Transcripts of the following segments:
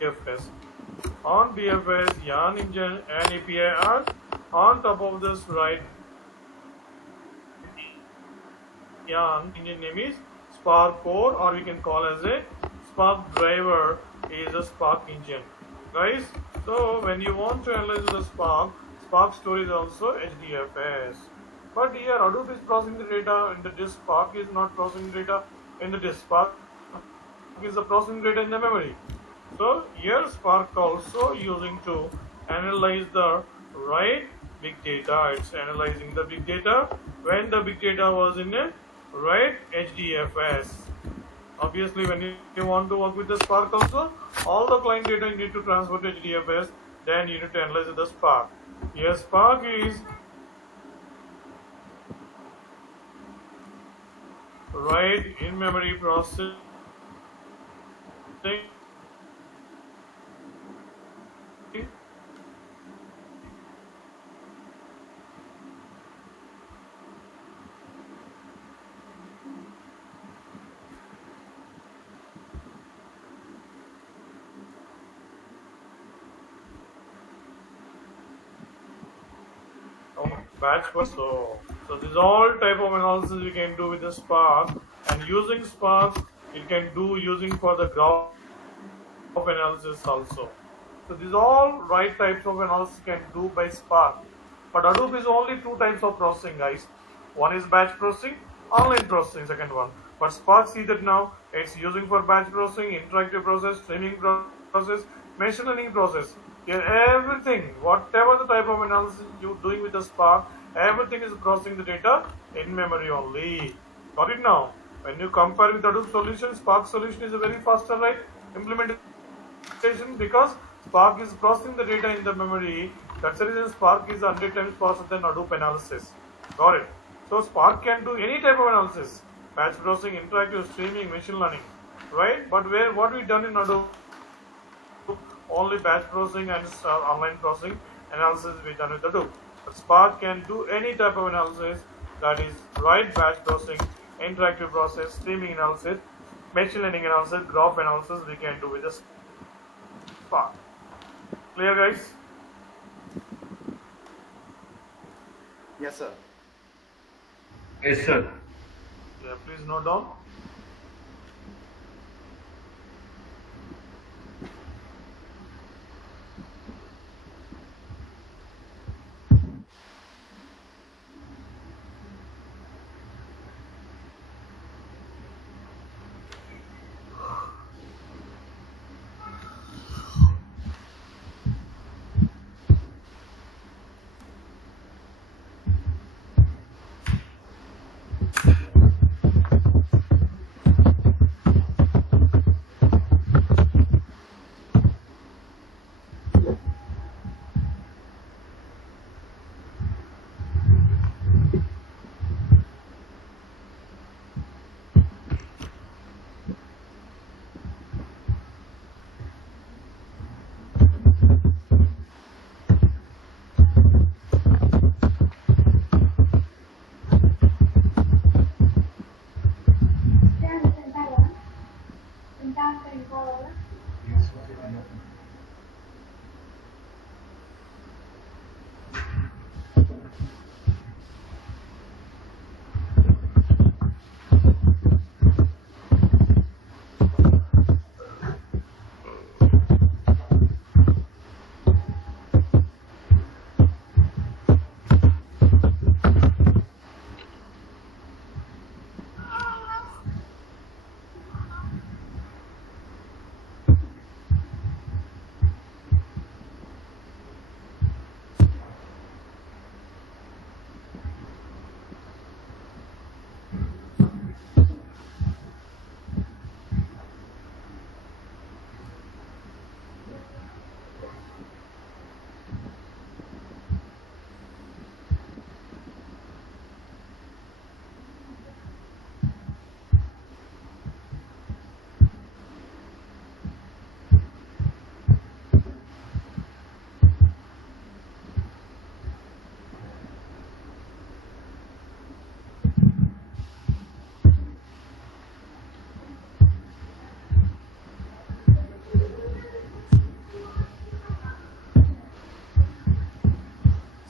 BFS. On BFS, yarn engine and API are on top of this, right? Yarn engine name is Spark Core, or we can call as a Spark Driver is a Spark engine, guys. So when you want to analyze the Spark store is also HDFS. But here Hadoop is processing the data in the disk. Spark is not processing data in the disk. Spark is the processing data in the memory. So here Spark also using to analyze the right big data. It's analyzing the big data when the big data was in a right HDFS. Obviously, when you want to work with the Spark also, all the client data you need to transfer to HDFS, then you need to analyze the Spark. Here Spark is right in memory processing. Batch so this is all type of analysis you can do with the Spark, and using Spark you can do using for the graph analysis also. So these all right types of analysis can do by Spark. But Hadoop is only two types of processing, guys. One is batch processing, online processing, second one. But Spark, see that now it's using for batch processing, interactive process, streaming process, machine learning process. Here everything, whatever the type of analysis you're doing with the Spark, everything is processing the data in memory only. Got it now? When you compare with Hadoop solution, Spark solution is a very faster, right, implementation, because Spark is processing the data in the memory. That's the reason Spark is 100 times faster than Hadoop analysis. Got it? So Spark can do any type of analysis: batch processing, interactive, streaming, machine learning, right? But what we done in Hadoop, only batch processing and online processing analysis we done with Hadoop. But Spark can do any type of analysis, that is right batch processing, interactive process, streaming analysis, machine learning analysis, graph analysis we can do with the Spark. Clear, guys? Yes, sir. Yes, sir. Yeah, please note down.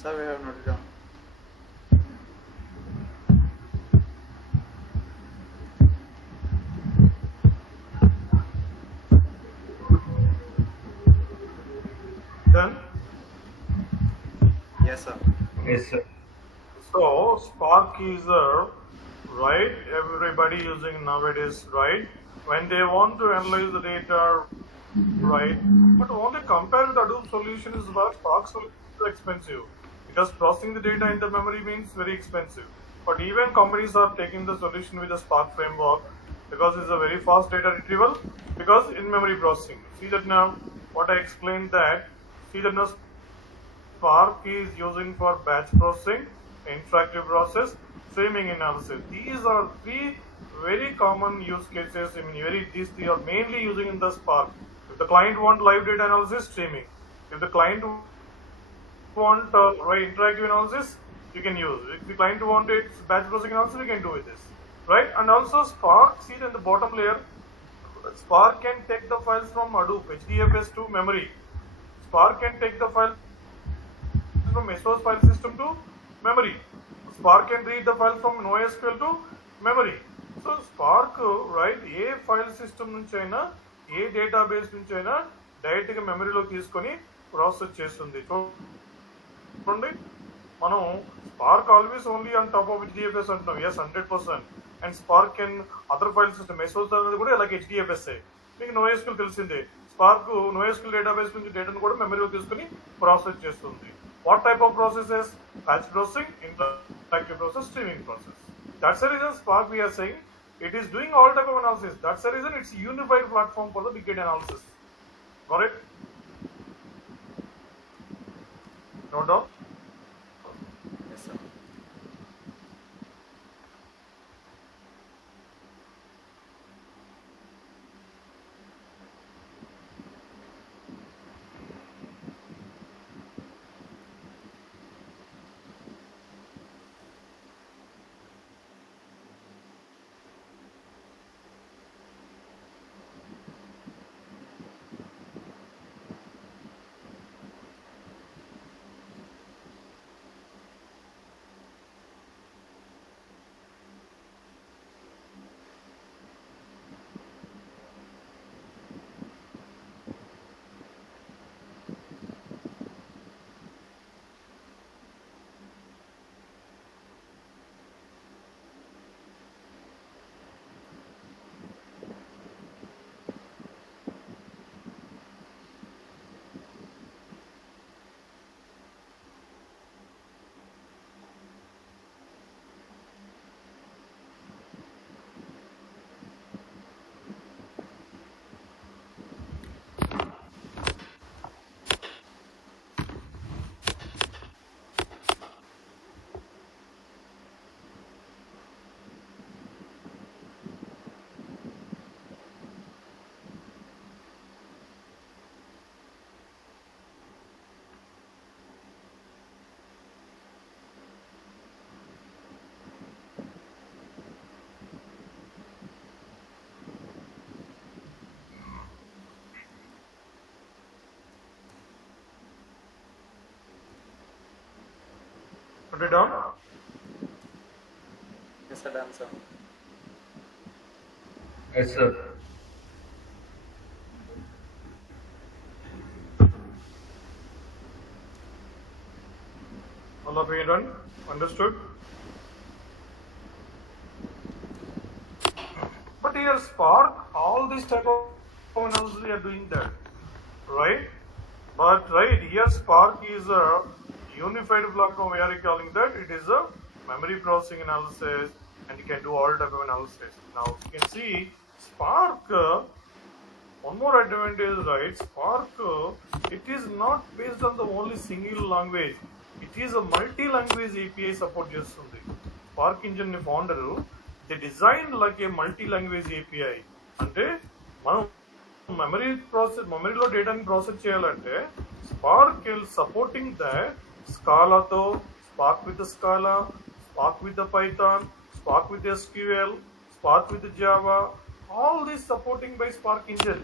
Sir, we have noted down. Done? Yes, sir. Yes, sir. So Spark is right, everybody using nowadays, right? When they want to analyze the data, right? But only compared with Hadoop solution is what Spark solution is expensive because processing the data in the memory means very expensive. But even companies are taking the solution with the Spark framework because it's a very fast data retrieval because in memory processing. See that now what I explained that. See that now Spark is using for batch processing, interactive process, streaming analysis. These are three very common use cases. I mean, these three are mainly using in the Spark. If the client want live data analysis, streaming. If the client want interactive analysis, you can use. If the client want it batch processing analysis, you can do with this, right? And also Spark, see in the bottom layer, Spark can take the files from Hadoop HDFS to memory. Spark can take the file from SOS file system to memory. Spark can read the file from NoSQL to memory. So Spark, right, A file system నుంచి అయినా ఏ database నుంచి అయినా డైరెక్ట్గా మెమరీలో తీసుకొని process చేస్తుంది. చూడండి, మనం Spark always only on top of HDFS అంటున్నాం. Yes, 100%. And Spark can other file system SOS అనేది కూడా అలాగే హెచ్డిఎఫ్ఎస్ఏ. మీకు NoSQL తెలిసిందే, స్పార్క్ NoSQL డేటాబేస్ నుంచి డేటాను కూడా మెమరీలో తీసుకుని ప్రాసెస్ చేస్తుంది. What type of processes? Batch processing, interactive process, streaming process. That's the reason Spark we are saying it is doing all type of analysis. That's the reason it's a unified platform for the big data analysis. Got it? No doubt? Yes, sir. Put it down. Yes, sir, done, sir. Yes, sir. All of you done? Understood? But here Spark, all this type of analysis we are doing that, right? But right here Spark is a unified platform. We are calling that it is a memory processing analysis, and you can do all type of analysis. Now you can see Spark. One more advantage, right? Spark, it is not based on the only single language. It is a multi-language API support చేస్తుంది. Spark engine ని founder they designed like a multi-language API. అంటే మనం మెమరీలో డేటాని process చేయాలంటే Spark is supporting that Scala-తో, Spark with the Scala, Spark with the Python, Spark with SQL, Spark with the Java, all this supporting by Spark engine.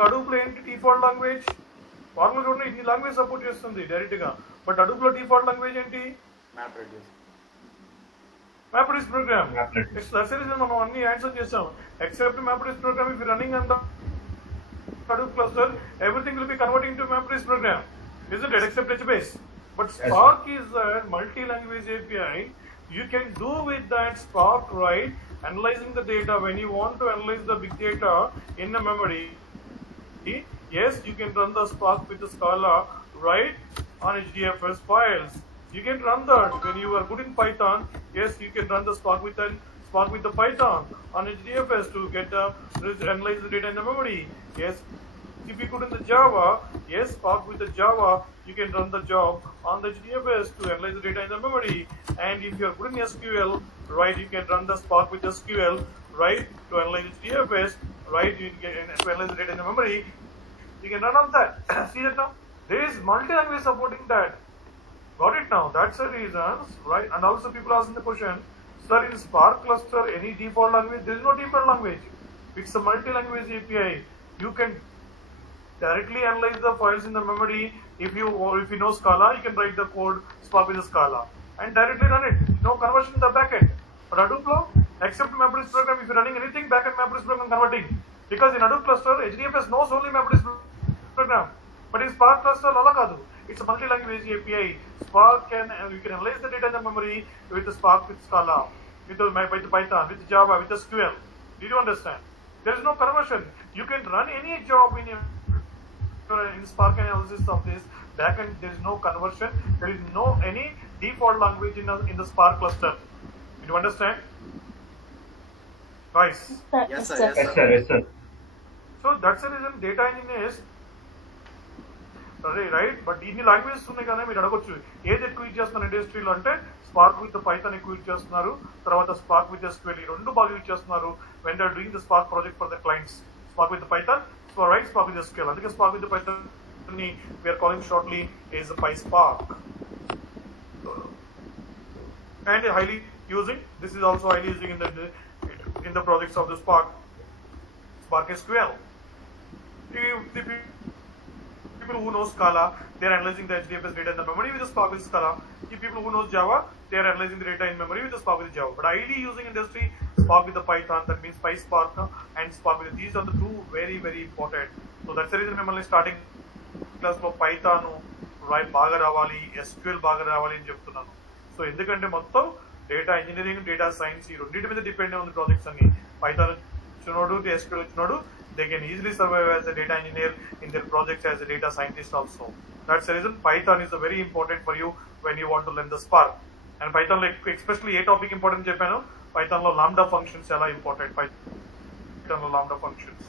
Hadoop ఏంటి default language, formula చూడండి ఇన్ని language support చేస్తుంది డైరెక్ట్గా. But అడూబ్లో default language ఏంటి? Map reduce. MapReduce program. MapReduce. It's that's the reason మనం అన్ని answer చేసాం. Except MapReduce program, if you're running on the Hadoop cluster, everything will be converting to MapReduce program, isn't it? Except HBase. But Spark is a multi-language API. You can do with that Spark, right? Analyzing the data when you want to analyze the big data in the memory. Yes, you can run the Spark with the Scala, right? On HDFS files. You can run that when you are good in Python. Yes, you can run the Spark with the Python on HDFS to get analyze the data in the memory. Yes, if you good in the Java, yes, Spark with the Java, you can run the job on the HDFS to analyze the data in the memory. And if you are good in SQL, right, you can run the Spark with SQL, right, to analyze HDFS, right, you can analyze the data in the memory. You can run on that. See that now? There is multi-language supporting that. Got it now? That's the reason, right? And also people asking the question, sir, in Spark cluster, any default language? There is no default language. It's a multi-language API. You can directly analyze the files in the memory. If you know Scala, you can write the code Spark with the Scala and directly run it. No conversion in the backend. But Hadoop flow, except MapReduce program, if you're running anything backend MapReduce program converting, because in Hadoop cluster, HDFS knows only MapReduce program. But in Spark cluster, alakadu. It's a multi-language API. Spark you can analyze the data in the memory with the Spark with Scala, with the Python, with Java, with SQL. Did you understand? There is no conversion. You can run any job in Spark analysis of this backend. There is no conversion. There is no any default language in the Spark cluster. Did you understand, guys? Yes, sir. Yes, sir. Yes, sir. So that's the reason data engineers. Right but ఇన్ని languages ఉన్నాయి కానీ మీరు అడగొచ్చు ఏది ఎక్కువ use చేస్తున్నారు ఇండస్ట్రీలో అంటే స్పార్క్ విత్ పైథాన్ ఎక్కువ యూజ్ చేస్తున్నారు, తర్వాత స్పార్క్ విత్ SQL ఈ రెండు బాగా యూజ్ చేస్తున్నారు when they are doing the Spark project for the clients. Spark with Python, right, Spark with SQL. అందుకే స్పార్క్ విత్ పైథాన్ ని we are calling shortly is PySpark. And highly using, this is also highly using in the projects of the Spark SQL. The people who know Scala, they are analyzing the HDFS data in the memory with the Spark with Scala. The people who know Java, they are analyzing the data in memory with the Spark with Java. But ideally using industry, Spark with the Python, that means PySpark and Spark with these are the two very, very important. So that's the reason mimmalni starting class lo Python right baga ravali, SQL baga ravali ani cheptunnanu. So endukante mottham data engineering, data science ee rendinti meeda depend on the projects anni. Python chinodu, SQL chinodu, they can easily survive as a data engineer in their projects as a data scientist also. That's the reason Python is very important for you when you want to learn the Spark. And Python, like especially a topic important చెప్పాను, Python లో lambda functions చాలా important. Python లో lambda functions.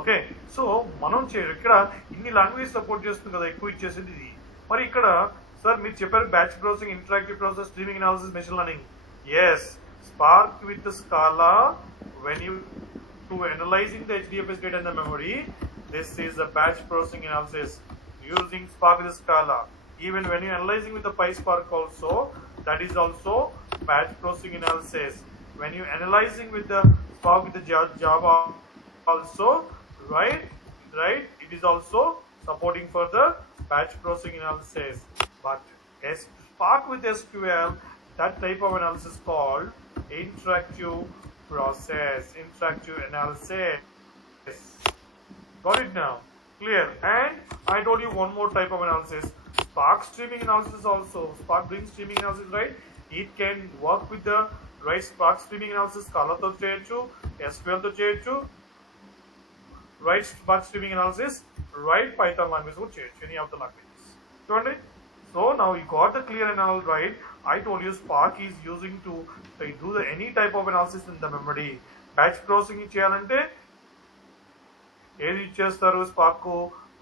Okay, so మనం ఇక్కడ ఇన్ని language support చేస్తుంది కదా, ఎక్కువ ఇచ్చేసింది ఇది. మరి ఇక్కడ సార్ మీరు చెప్పారు batch browsing, interactive process, streaming analysis, machine learning. Yes, Spark with Scala, when you analyzing the HDFS data in the memory, this is a batch processing analysis using Spark with Scala. Even when you're analyzing with the PySpark also, that is also batch processing analysis. When you're analyzing with the Spark with the Java also, right, it is also supporting for the batch processing analysis. But Spark with SQL, that type of analysis called interactive analysis. Got it now? Clear? And I told you one more type of analysis, Spark streaming analysis also. Spark doing streaming analysis, right? It can work with the right Spark streaming analysis, Scala to cheyachu, SQL to cheyachu, right? Spark streaming analysis, right? Python language to cheyachu, any of the languages. Got it? So now you got the clear analysis, right? I told you Spark is using to do any type of analysis in the memory. Batch processing cheyalante ఏది use చేస్తారు, Spark,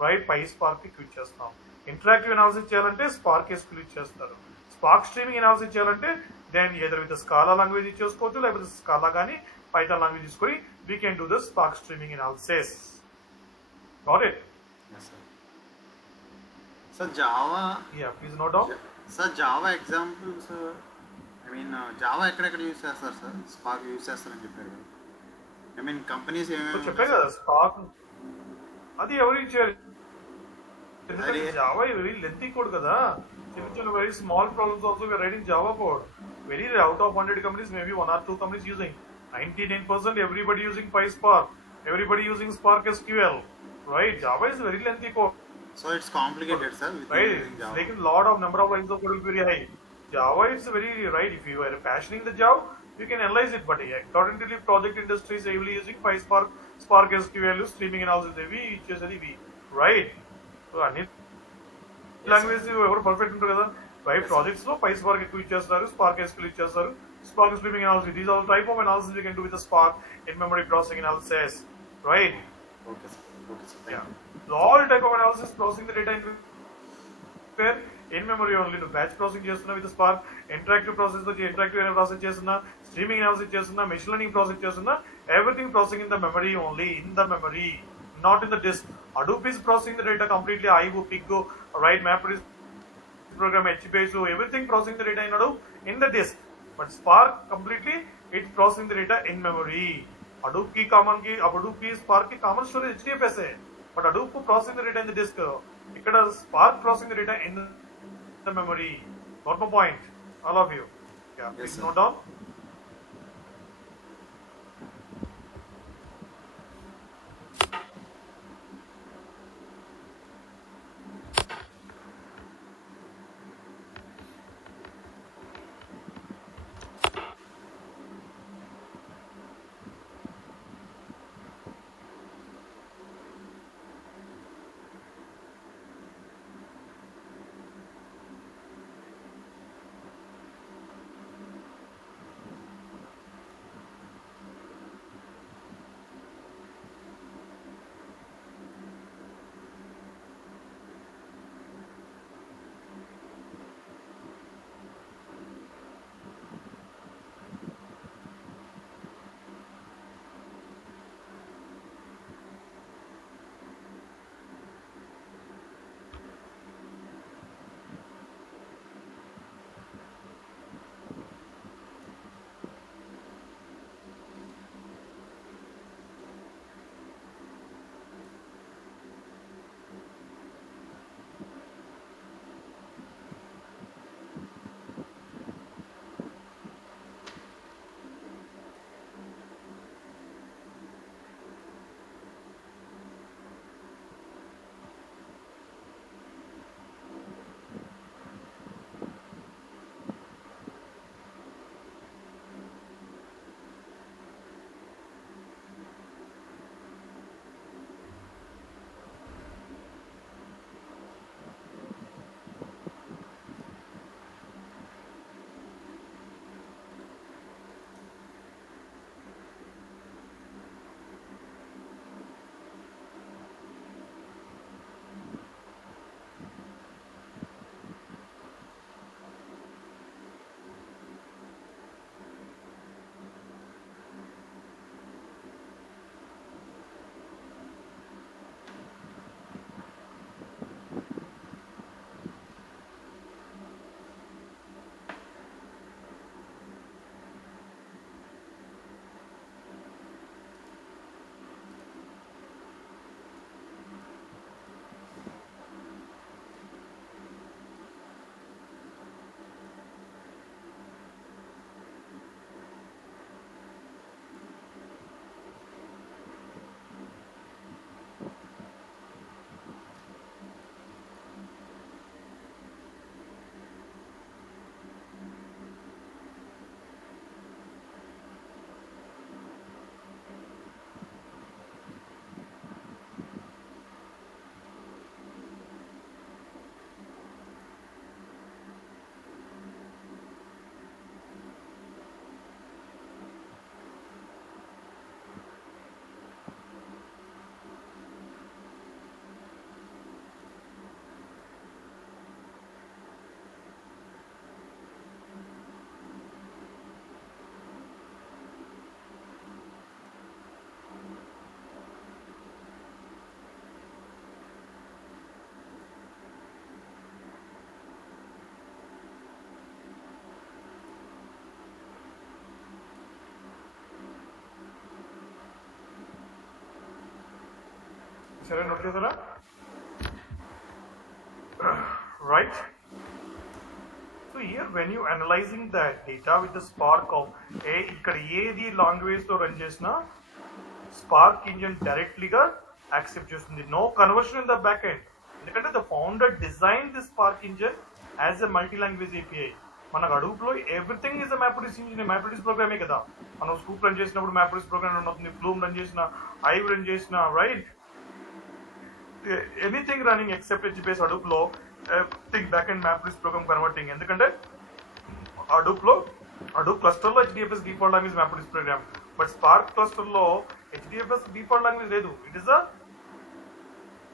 right, PySpark use చేస్తాం. Interactive analysis చేయాలంటే Spark SQL use చేస్తారు. Spark streaming analysis చేయాలంటే then either with Scala language use చేసుకోవచ్చు, లేకపోతే Scala కానీ Python language తీసుకొని we can do the Spark streaming analysis. Got it? Sir Java, yeah please note down. Sir Java examples, I mean Java ఎక్కడెక్కడ use చేస్తారు sir? Spark use చేస్తారని చెప్పారు కదా, I mean companies ఏమేమి చెప్పాయి కదా స్పార్క్, అది ఎవరు ఇచ్చారు? ఎందుకంటే జావా వెరీ లెంతీ కోడ్ కదా, Very small problems also we are writing Java code. Very rare. Out of 100 companies, maybe 1 or 2 companies using. 99% everybody using PySpark. Everybody using Spark SQL. Right? Java is very lengthy code. So it's complicated, sir. With Right? using Java. Like a lot of number of lines of code will be very high. Java is very right. If you are passionate in the Java, you can analyze it. But according to the project industry is heavily using PySpark, Spark SQL, streaming analysis, right? So, language ఎవరు perfect ఉంటారు కదా right projects లో PySpark ఎక్కువ ఇచ్చేస్తారు spark SQL ఇచ్చేస్తారు spark streaming analysis these all type of analysis we can do with the Spark in memory processing analysis, right? Okay, sir. Okay, sir. Thank Yeah. you. So all type of analysis processing the data in where in memory only నువ్వు batch processing చేస్తున్నా with spark interactive process తో interactive process చేస్తున్నా streaming analysis చేస్తున్నా machine learning process చేస్తున్నా everything processing in the memory only in the memory not in the disk. Hadoop is processing the data completely. IO, Piggo, right? MapReduce program, HBase, so everything processing the data in Hadoop in the disk. But Spark completely it's processing the data in memory. Hadoop की common की Hadoop की Spark की common storage HDFS है. But Hadoop को processing the data in the disk. ఇక్కడ Spark processing the data in the memory. Got my point? All of you. Yeah, Yes, please sir. note down. సరే note చేసారా right here when you analyzing that data with the Spark of ఇక్కడ ఏది language తో run చేసినా Spark engine డైరెక్ట్లీగా accept చేస్తుంది. No conversion in the back end. ఎందుకంటే the founder design the Spark engine as a multi language API. మనకు అడూప్లో everything is a MapReduce engine, MapReduce ప్రోగ్రామే కదా. మనం స్కూప్ రన్ చేసినప్పుడు మ్యాప్రెడిస్ ప్రోగ్రామ్ రన్ అవుతుంది, ఫ్లూమ్ రన్ చేసిన, ఐవ్ రన్ చేసిన, right, anything running except HBase అడూప్లో everything back and MapReduce program converting. ఎందుకంటే అడూప్ క్లస్టర్లో HDFS default language మ్యాప్రెడిస్ programme, but Spark క్లస్టర్లో హెచ్డిఎఫ్ఎస్ డిఫాల్ట్ లాంగ్వేజ్ లేదు. It is a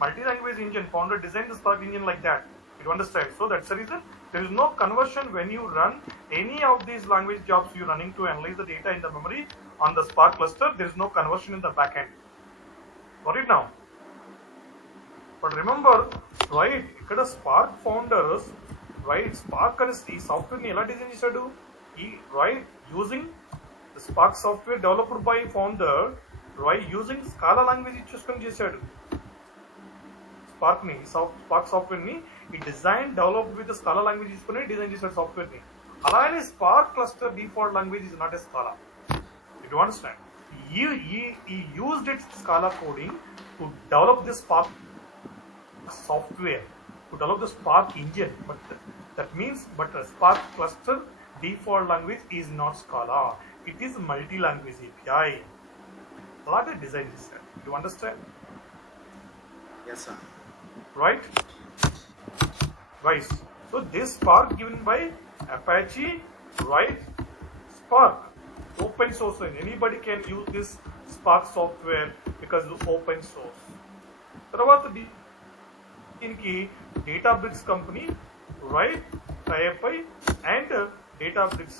multi language engine. Founder designed the Spark engine like that. You understand? So that's the reason there is no conversion when you run any of these language jobs you're running to analyze the data in the memory on the Spark cluster. There is no conversion in the backend. Got it now? But remember, right, ikkada Spark founders, right, Spark and ee software ni ela design chesadu, right, using the Spark software developed by founder, right, using Scala language cheskoni chesadu. Spark software ని ఈ design develop with Scala language తీసుకుని design చేసిన software ని. అలాగే spark cluster default language is not a scallop. You understand? ఈ used it scallop coding to develop the spark software, to develop the spark engine, but that means spark cluster default language is not scallop, it is multi language API. అలాగే design చేశారు. You understand? Yes, sir. Right, guys? So this Spark given by Apache, right? Spark open source, and anybody can use this Spark software because it's open source. తర్వాత దీనికి Databricks company, right, tie-up and Databricks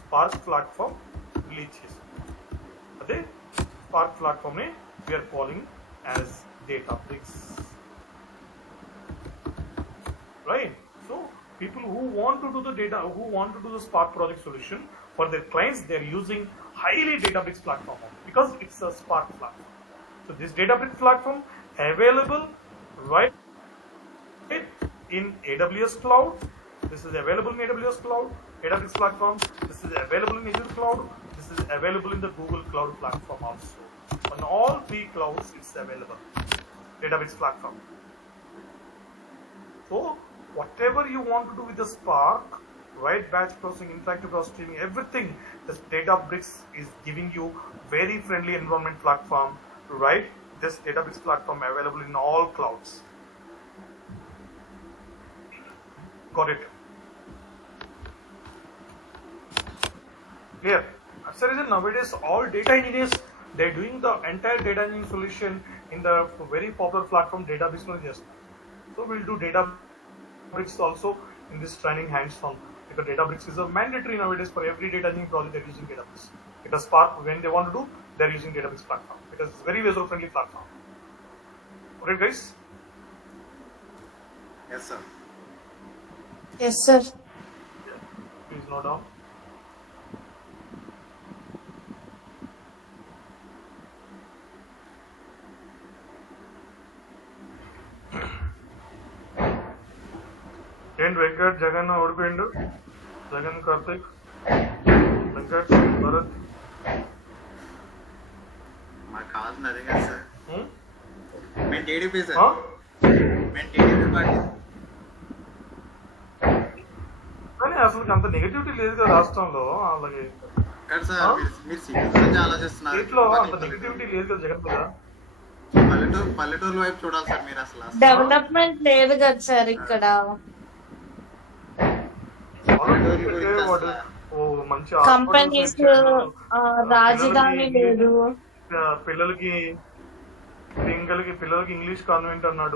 Spark platform release చేసింది. అదే Spark platform ని we are calling as Databricks. Right? So people who want to do the Spark project solution for their clients, they are using highly Databricks platform because it's a Spark platform. So this Databricks platform available, right, in AWS cloud. This is available in AWS cloud, Databricks platform. This is available in Azure cloud. This is available in the Google cloud platform also. On all three clouds, it's available. Database platform. So whatever you want to do with the Spark, right, batch processing, interactive processing, everything, this Databricks is giving you very friendly environment platform, right? This Databricks platform available in all clouds. Got it? Clear? That's the reason nowadays all data engineers, they're doing the entire data engineering solution in the very popular platform Databricks. So we'll do Databricks also in this training hands-on, because Databricks is a mandatory nowadays for every data engineering project. They're using Databricks. Because Spark, when they want to do, they're using Databricks platform because it's very user-friendly platform. Alright, guys? Yes, sir. Yes, sir. Please note down. ఏంటి వెంకట్ జగన్ ఓడిపోయిండు, జగన్ కార్తిక్ వెంకట్ భరత్. మాకు కావాల్సింది అదే కదా sir. మేము TDP sir, మేము TDP party. కానీ అసలు అంత నెగటివిటీ లేదు కదా రాష్ట్రంలో వాళ్ళకి. కదా సార్, మీరు సిటీ గురించి ఆలోచిస్తున్నారు. సీట్లో అంత నెగటివిటీ లేదు కదా జగన్ మీద. పల్లెటూరు వైపు చూడాలి సార్ మీరు. అసలు డెవలప్మెంట్ లేదు కదా సార్ ఇక్కడ. మంచి కంపెనీస్, రాజధాని లేదు. పిల్లలకి ఇంగ్లీష్ కాన్వెంట్ అన్నాడు.